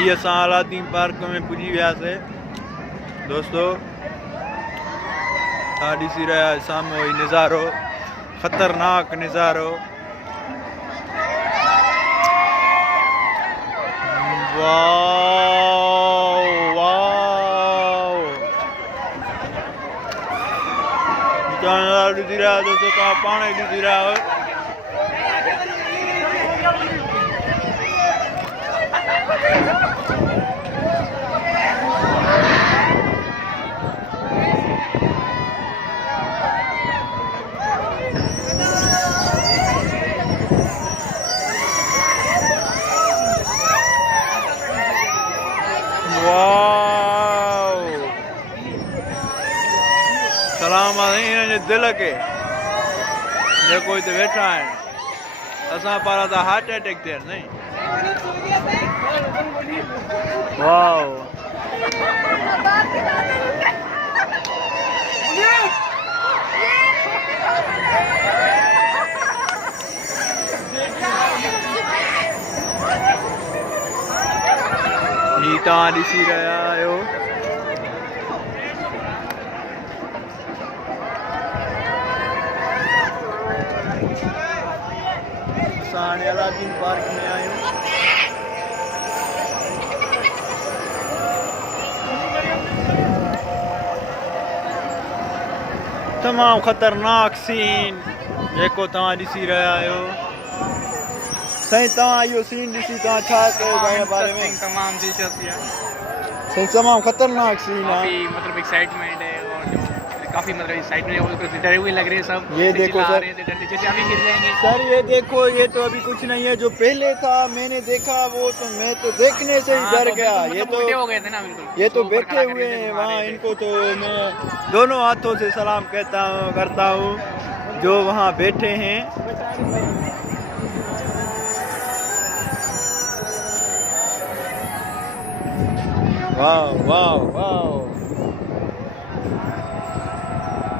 ये असां Aladdin park में पुजी वियासीं दोस्तों। तव्हां ॾिसी रहिया साम्हूं ही नज़ारो, ख़तरनाक नज़ारो। वाह वाह, ॾिसी रहिया दोस्तों, तव्हां पाण ई ॾिसी रहिया आहियो। सलाम आहे दिल के जेको हिते वेठा आहिनि, असां पारां त हार्ट अटैक थियनि नहीं। वाह ही तव्हां ॾिसी रहिया आहियो। असां अलादीन पार्क में आहियूं। तमामु ख़तरनाक सीन जेको तव्हां ॾिसी रहिया आहियो। साईं तव्हां इहो सीन ॾिसी तव्हां छा कयो हिन बारे में? तमाम दिलचस्प है साईं तमामु ख़तरनाक सीन है, मतलब एक्साइटमेंट है और जो काफी मतलब एक्साइटमेंट है, डरे हुए लग रहे हैं सब। ये देखो सर, जैसे अभी गिर जाएंगे सर ये देखो, ये तो अभी कुछ नहीं है। जो पहले था मैंने देखा वो तो मैं तो देखने से ही डर गया। ये तो हो गए थे ना बिल्कुल। ये तो बैठे हुए हैं वहाँ, इनको तो मैं दोनों हाथों से सलाम करता हूँ जो वहाँ बैठे हैं। वाह वाह वाह।